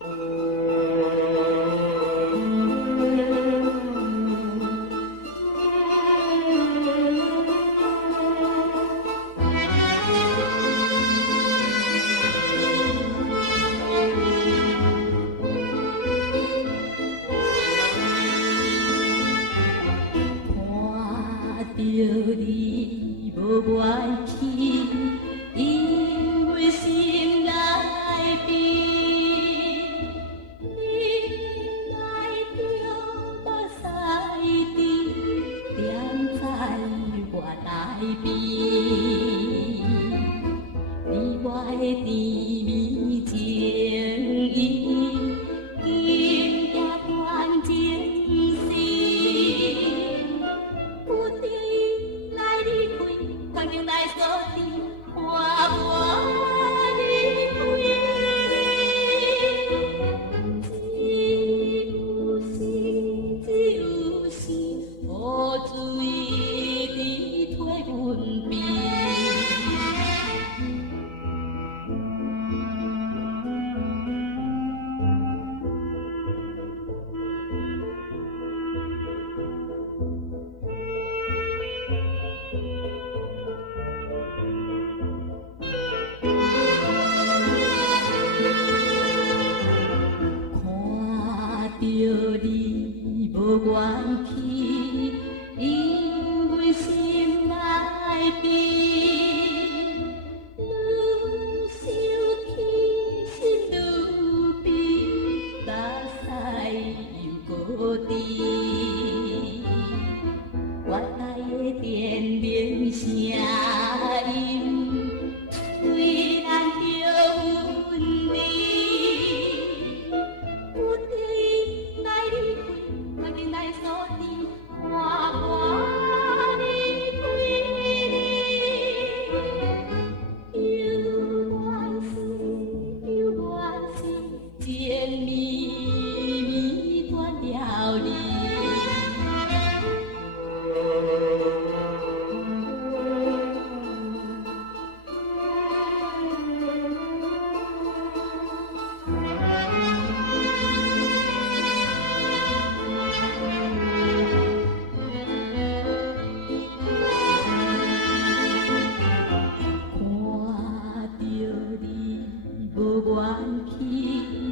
着你无怨气，因为心内边，你来着目屎滴，点在我内边，你我的甜蜜情意，今夜断情丝。有地来离开，关键来锁定，我无离开。只有是，雨水伫替阮变。看着你无怨气，因为心内边，愈想起心愈悲，目屎又搁滴。我爱的电铃声音，虽然着阮离。有地来离开，关键来锁定，看我离开你。有缘是，甜蜜蜜断了你。看着你无怨气。